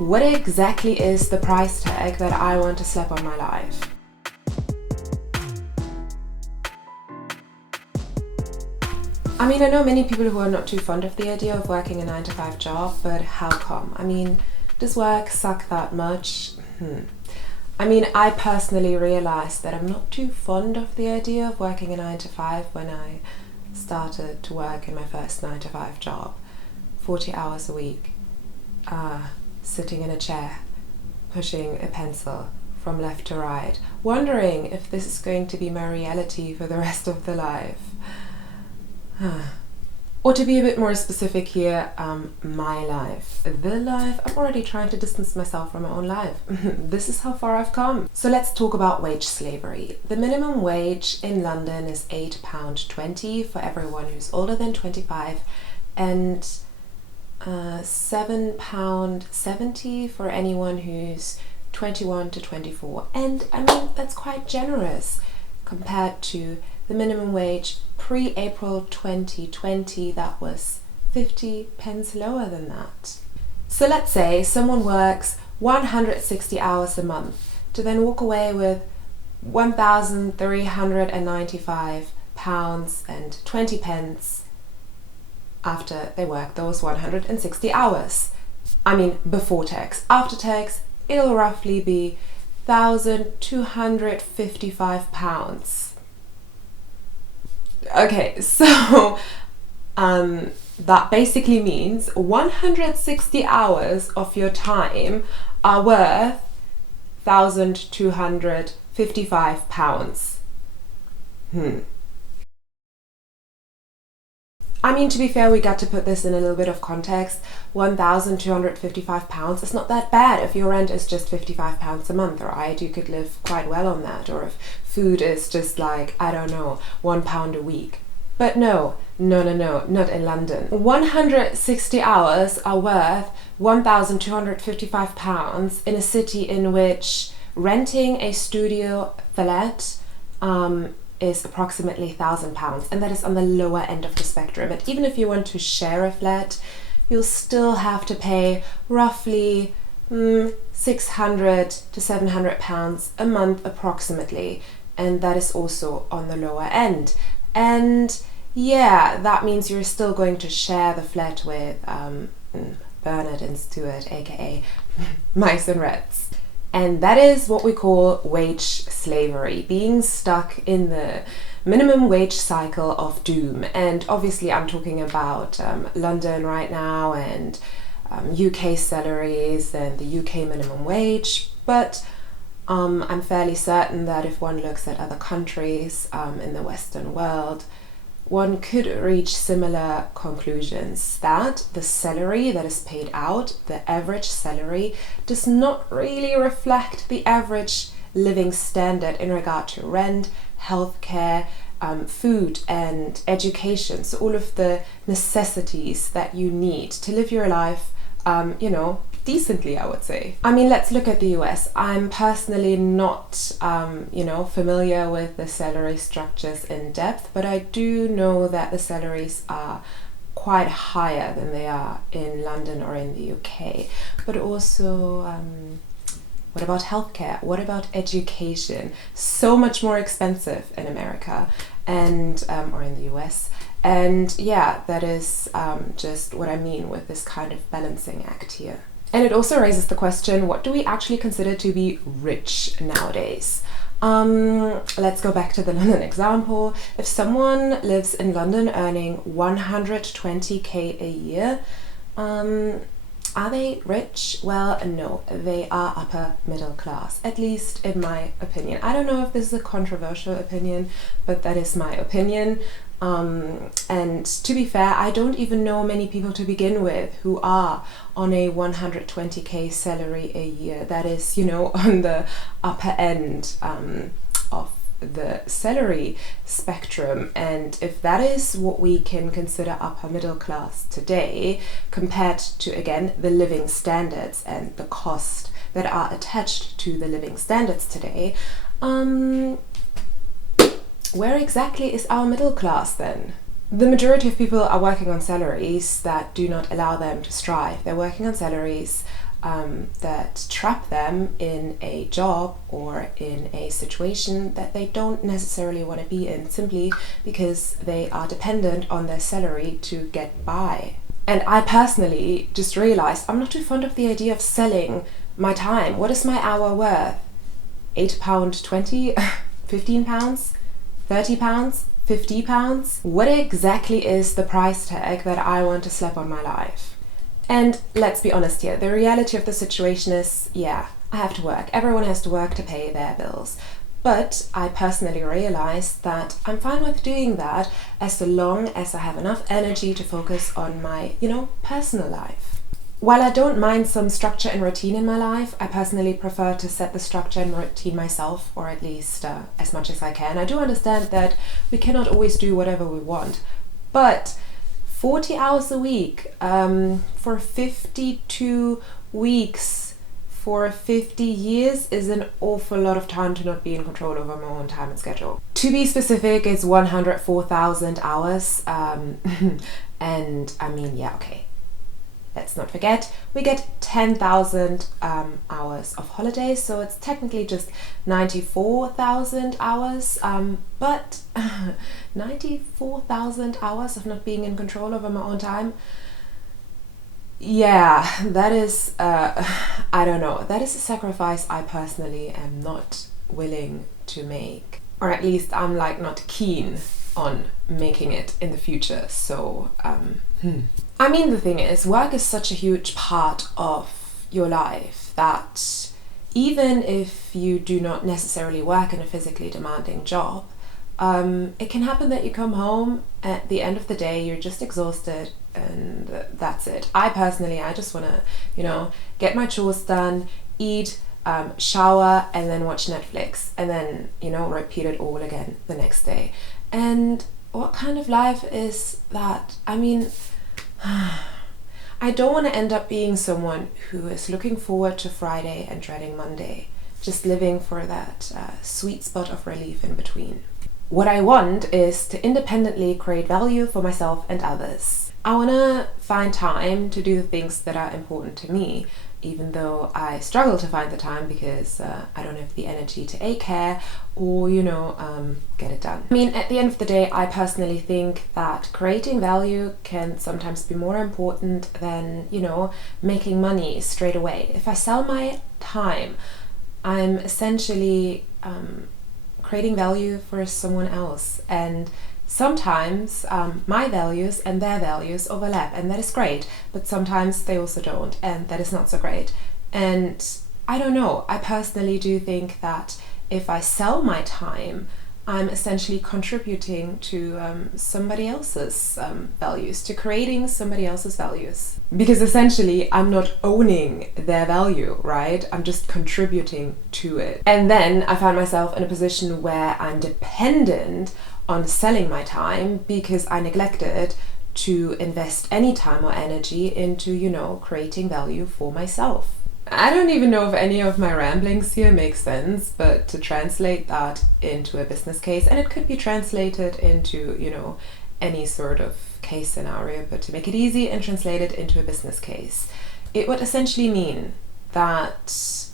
What exactly is the price tag that I want to slap on my life? I mean, I know many people who are not too fond of the idea of working a 9-to-5 job, but how come? I mean, does work suck that much? I mean, I personally realized that I'm not too fond of the idea of working a 9-to-5 when I started to work in my first 9-to-5 job. 40 hours a week, sitting in a chair, pushing a pencil from left to right, wondering if this is going to be my reality for the rest of the life. Or to be a bit more specific here, my life. The life, I'm already trying to distance myself from my own life. This is how far I've come. So let's talk about wage slavery. The minimum wage in London is £8.20 for everyone who's older than 25 and £7.70 for anyone who's 21 to 24. And I mean, that's quite generous compared to the minimum wage pre-April 2020, that was 50 pence lower than that. So let's say someone works 160 hours a month to then walk away with £1,395 and 20 pence after they work those 160 hours. I mean, before tax. After tax, it'll roughly be £1,255. Okay, so that basically means 160 hours of your time are worth £1,255. I mean, to be fair, we got to put this in a little bit of context. £1,255 is not that bad if your rent is just £55 a month, right? You could live quite well on that. Or if food is just like, I don't know, £1 a week. But no, not in London. 160 hours are worth £1,255 in a city in which renting a studio flat is approximately £1,000, and that is on the lower end of the spectrum. And even if you want to share a flat, you'll still have to pay roughly £600 to £700 a month approximately, and that is also on the lower end. And yeah, that means you're still going to share the flat with Bernard and Stuart, aka Mice and Rats. And that is what we call wage slavery, being stuck in the minimum wage cycle of doom. And obviously I'm talking about London right now and UK salaries and the UK minimum wage, but I'm fairly certain that if one looks at other countries in the Western world, one could reach similar conclusions, that the salary that is paid out, the average salary, does not really reflect the average living standard in regard to rent, healthcare, food and education. So all of the necessities that you need to live your life, decently, I would say. I mean, let's look at the US. I'm personally not, familiar with the salary structures in depth, but I do know that the salaries are quite higher than they are in London or in the UK. But also, what about healthcare? What about education? So much more expensive in America and or in the US. And yeah, that is just what I mean with this kind of balancing act here. And it also raises the question, what do we actually consider to be rich nowadays? Let's go back to the London example. If someone lives in London earning 120k a year, are they rich? Well, no, they are upper middle class, at least in my opinion. I don't know if this is a controversial opinion, but that is my opinion. And to be fair, I don't even know many people to begin with who are on a 120k salary a year. That is, on the upper end of the salary spectrum. And if that is what we can consider upper middle class today, compared to, again, the living standards and the cost that are attached to the living standards today, where exactly is our middle class then? The majority of people are working on salaries that do not allow them to strive. They're working on salaries that trap them in a job or in a situation that they don't necessarily want to be in, simply because they are dependent on their salary to get by. And I personally just realized I'm not too fond of the idea of selling my time. What is my hour worth? £8.20? £15? £30? £50? What exactly is the price tag that I want to slap on my life? And let's be honest here, the reality of the situation is, yeah, I have to work. Everyone has to work to pay their bills. But I personally realized that I'm fine with doing that as long as I have enough energy to focus on my, personal life. While I don't mind some structure and routine in my life, I personally prefer to set the structure and routine myself, or at least as much as I can. I do understand that we cannot always do whatever we want, but 40 hours a week for 52 weeks for 50 years is an awful lot of time to not be in control over my own time and schedule. To be specific, it's 104,000 hours. And I mean, yeah, okay. Let's not forget, we get 10,000 hours of holidays, so it's technically just 94,000 hours, but 94,000 hours of not being in control over my own time. Yeah, that is, I don't know, that is a sacrifice I personally am not willing to make. Or at least I'm not keen on making it in the future, so, I mean, the thing is, work is such a huge part of your life that even if you do not necessarily work in a physically demanding job, it can happen that you come home at the end of the day, you're just exhausted, and that's it. I just want to, get my chores done, eat, shower, and then watch Netflix, and then, repeat it all again the next day. And what kind of life is that? I mean, I don't want to end up being someone who is looking forward to Friday and dreading Monday, just living for that sweet spot of relief in between. What I want is to independently create value for myself and others. I want to find time to do the things that are important to me, even though I struggle to find the time because I don't have the energy to A, care or, get it done. I mean, at the end of the day, I personally think that creating value can sometimes be more important than, making money straight away. If I sell my time, I'm essentially creating value for someone else. And sometimes my values and their values overlap, and that is great, but sometimes they also don't, and that is not so great. And I don't know, I personally do think that if I sell my time, I'm essentially contributing to somebody else's values, to creating somebody else's values. Because essentially, I'm not owning their value, right? I'm just contributing to it. And then I found myself in a position where I'm dependent on selling my time because I neglected to invest any time or energy into, creating value for myself. I don't even know if any of my ramblings here make sense, but to translate that into a business case, and it could be translated into, any sort of case scenario, but to make it easy and translate it into a business case, it would essentially mean that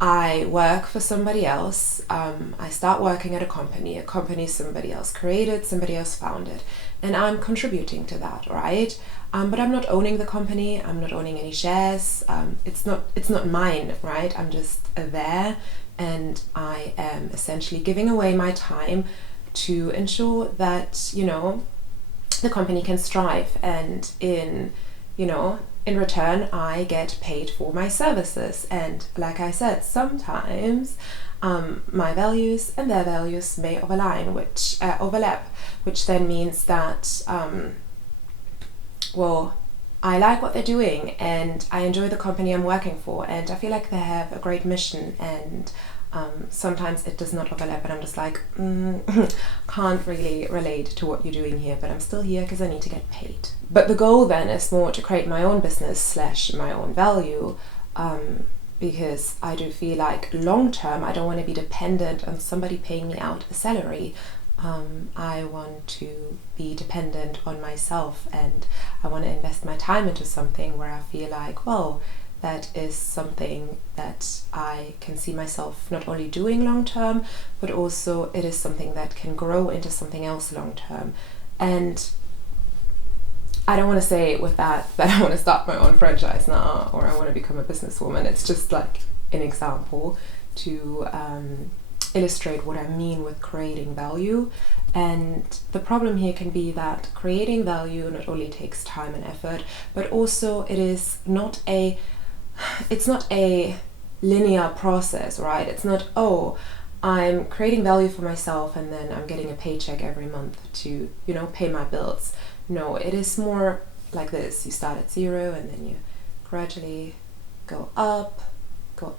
I work for somebody else. I start working at a company somebody else created, somebody else founded, and I'm contributing to that, right? But I'm not owning the company. I'm not owning any shares. It's not mine, right? I'm just there, and I am essentially giving away my time to ensure that the company can strive, and in return, I get paid for my services. And like I said, sometimes my values and their values may overlap, which then means that, I like what they're doing, and I enjoy the company I'm working for, and I feel like they have a great mission, and sometimes it does not overlap, and I'm just like, can't really relate to what you're doing here, but I'm still here because I need to get paid. But the goal then is more to create my own business / my own value, because I do feel like long term I don't want to be dependent on somebody paying me out a salary. I want to be dependent on myself, and I want to invest my time into something where I feel like, well, that is something that I can see myself not only doing long term, but also it is something that can grow into something else long term. And I don't want to say with that I want to start my own franchise now, or I want to become a businesswoman. It's just like an example to illustrate what I mean with creating value. And the problem here can be that creating value not only takes time and effort, but also it's not a linear process, right? It's not, oh, I'm creating value for myself and then I'm getting a paycheck every month to, pay my bills. No, it is more like this. You start at zero and then you gradually go up, go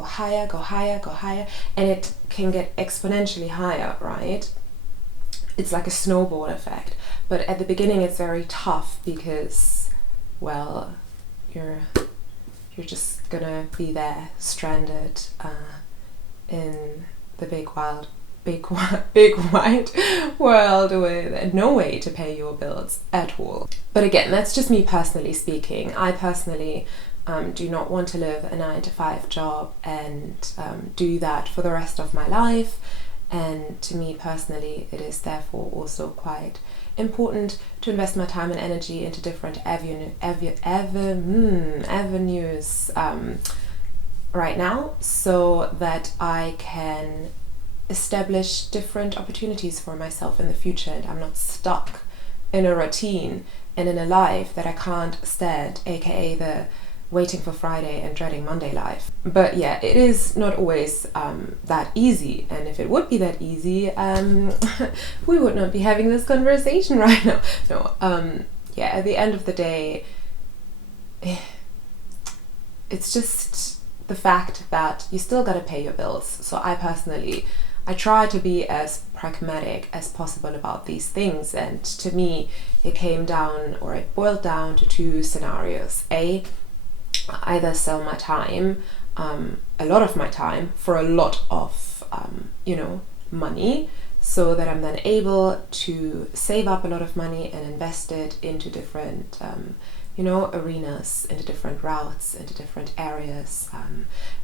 higher, go higher, go higher, and it can get exponentially higher, right? It's like a snowball effect. But at the beginning it's very tough because, well, you're just gonna be there stranded in the big wide world with no way to pay your bills at all. But again, that's just me personally speaking. I personally do not want to live a 9-to-5 job and do that for the rest of my life. And to me personally, it is therefore also quite important to invest my time and energy into different avenues right now, so that I can establish different opportunities for myself in the future, and I'm not stuck in a routine and in a life that I can't stand, aka the waiting for Friday and dreading Monday life. But yeah, it is not always that easy, and if it would be that easy, we would not be having this conversation right now. No, at the end of the day, it's just the fact that you still gotta pay your bills. So I try to be as pragmatic as possible about these things, and to me it boiled down to two scenarios. Either sell my time, a lot of my time, for a lot of money, so that I'm then able to save up a lot of money and invest it into different arenas, into different routes, into different areas,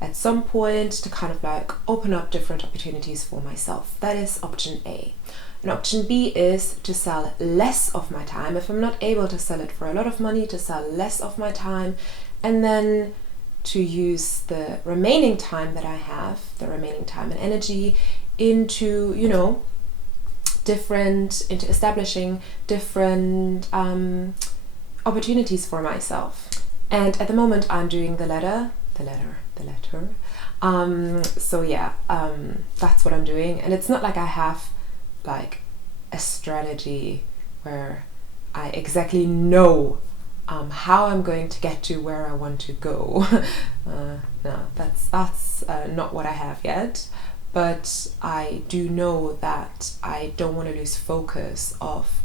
at some point, to kind of like open up different opportunities for myself. That is option A. And option B is to sell less of my time. If I'm not able to sell it for a lot of money, to sell less of my time, and then to use the remaining time that I have, the remaining time and energy, into establishing different opportunities for myself. And at the moment I'm doing the latter. That's what I'm doing. And it's not like I have like a strategy where I exactly know how I'm going to get to where I want to go. No, that's not what I have yet. But I do know that I don't want to lose focus of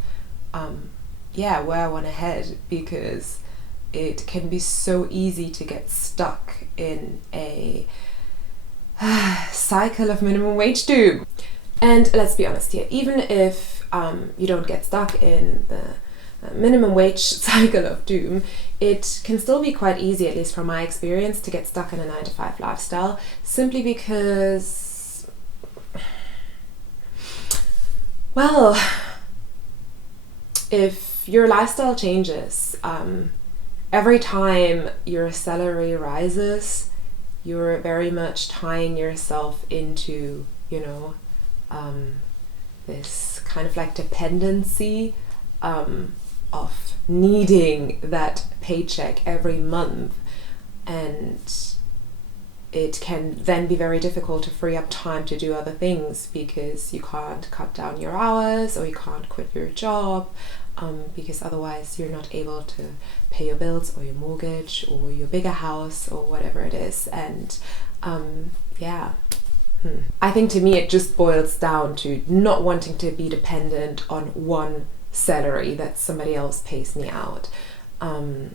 where I want to head, because it can be so easy to get stuck in a cycle of minimum wage doom. And let's be honest here, even if you don't get stuck in the minimum wage cycle of doom, it can still be quite easy, at least from my experience, to get stuck in a 9-to-5 lifestyle, simply because, well, if your lifestyle changes, every time your salary rises, you're very much tying yourself into, this kind of like dependency of needing that paycheck every month, and it can then be very difficult to free up time to do other things, because you can't cut down your hours, or you can't quit your job, because otherwise you're not able to pay your bills or your mortgage or your bigger house or whatever it is. And I think to me it just boils down to not wanting to be dependent on one salary that somebody else pays me out. I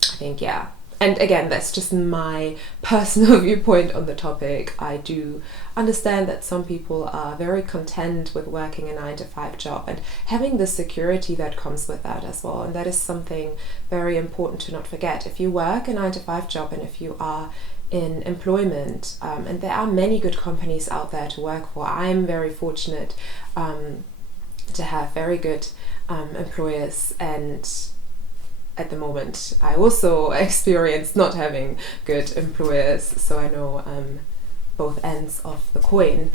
think, and And again, that's just my personal viewpoint on the topic. I do understand that some people are very content with working a 9-to-5 job and having the security that comes with that as well. And that is something very important to not forget. If you work a 9-to-5 job and if you are in employment, and there are many good companies out there to work for. I'm very fortunate to have very good employers, and at the moment I also experience not having good employers, so I know both ends of the coin,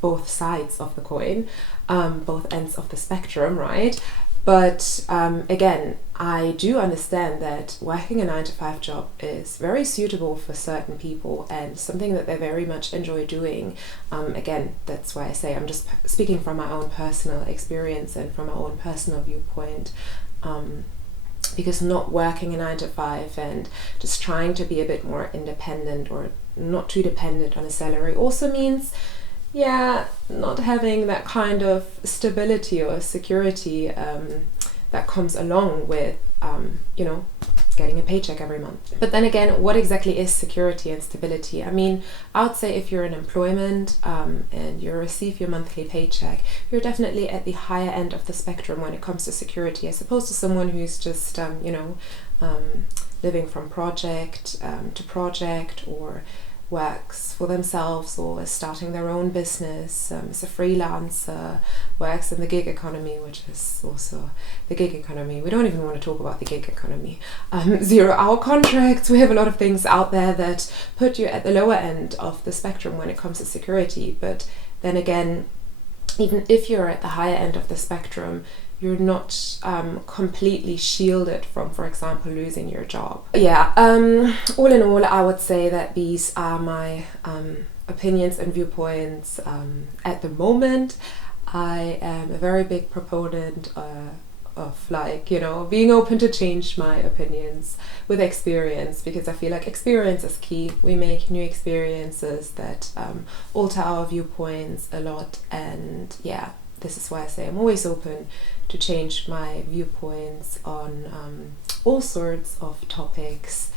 both sides of the coin, both ends of the spectrum, right? But again, I do understand that working a 9-to-5 job is very suitable for certain people and something that they very much enjoy doing. Again, that's why I say I'm just speaking from my own personal experience and from my own personal viewpoint. Because not working a 9-to-5 and just trying to be a bit more independent or not too dependent on a salary also means, not having that kind of stability or security that comes along with, getting a paycheck every month. But then again, what exactly is security and stability? I mean, I would say if you're in employment and you receive your monthly paycheck, you're definitely at the higher end of the spectrum when it comes to security, as opposed to someone who's just, living from project to project, or works for themselves or is starting their own business, is a freelancer, works in the gig economy, which is also the gig economy. We don't even want to talk about the gig economy. 0-hour contracts, we have a lot of things out there that put you at the lower end of the spectrum when it comes to security. But then again, even if you're at the higher end of the spectrum, you're not completely shielded from, for example, losing your job. All in all, I would say that these are my opinions and viewpoints at the moment. I am a very big proponent of being open to change my opinions with experience, because I feel like experience is key. We make new experiences that alter our viewpoints a lot, and this is why I say I'm always open to change my viewpoints on all sorts of topics.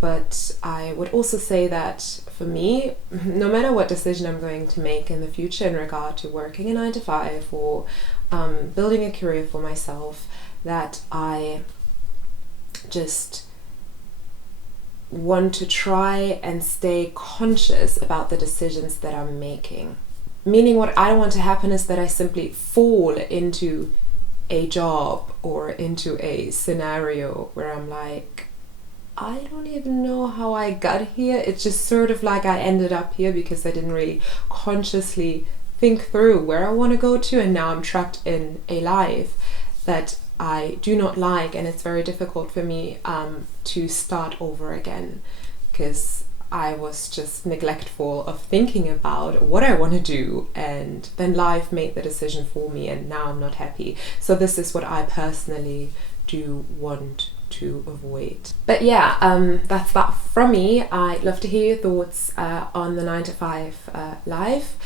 But I would also say that for me, no matter what decision I'm going to make in the future in regard to working a 9-to-5 or building a career for myself, that I just want to try and stay conscious about the decisions that I'm making. Meaning, what I don't want to happen is that I simply fall into a job or into a scenario where I'm like, I don't even know how I got here. It's just sort of like I ended up here because I didn't really consciously think through where I want to go to, and now I'm trapped in a life that I do not like, and it's very difficult for me to start over again, because I was just neglectful of thinking about what I want to do, and then life made the decision for me, and now I'm not happy. So this is what I personally do want to avoid. But that's that from me. I'd love to hear your thoughts on the 9-to-5 life.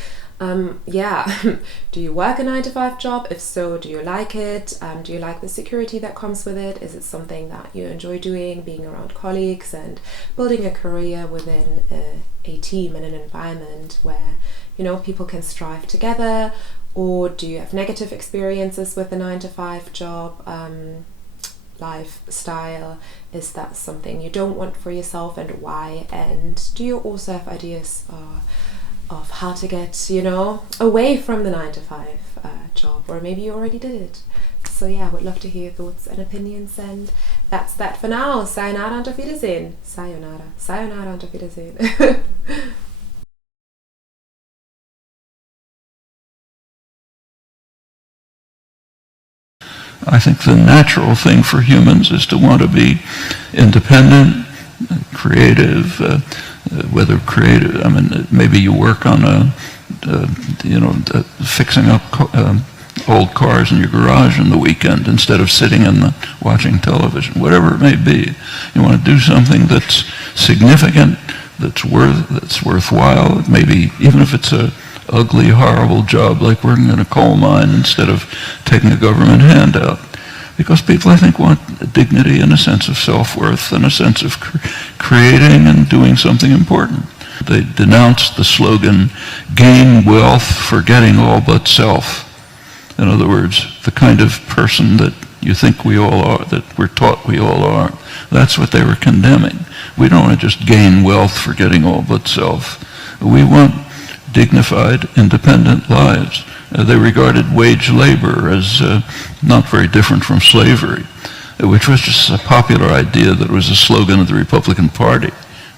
Do you work a 9-to-5 job? If so, do you like it? Do you like the security that comes with it? Is it something that you enjoy doing, being around colleagues and building a career within a team and an environment where people can strive together? Or do you have negative experiences with the 9-to-5 job lifestyle? Is that something you don't want for yourself, and why? And do you also have ideas of how to get, away from the 9-to-5 job, or maybe you already did it? So I would love to hear your thoughts and opinions, and that's that for now. Sayonara und auf Wiedersehen. Sayonara. Sayonara und auf Wiedersehen. I think the natural thing for humans is to want to be independent, creative, whether creative, maybe you work on fixing up old cars in your garage in the weekend instead of sitting and watching television, whatever it may be. You want to do something that's significant, that's worthwhile, maybe even if it's a ugly, horrible job like working in a coal mine instead of taking a government handout. Because people, I think, want dignity and a sense of self-worth and a sense of creating and doing something important. They denounced the slogan, gain wealth, forgetting all but self. In other words, the kind of person that you think we all are, that we're taught we all are. That's what they were condemning. We don't want to just gain wealth, forgetting all but self. We want dignified, independent lives. They regarded wage labor as not very different from slavery, which was just a popular idea that was a slogan of the Republican Party,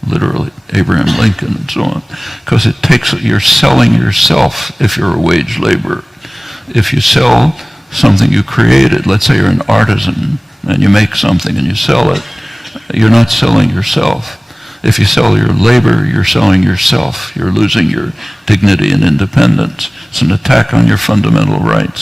literally, Abraham Lincoln and so on, because it takes, you're selling yourself if you're a wage laborer. If you sell something you created, let's say you're an artisan and you make something and you sell it, you're not selling yourself. If you sell your labor, you're selling yourself. You're losing your dignity and independence. It's an attack on your fundamental rights.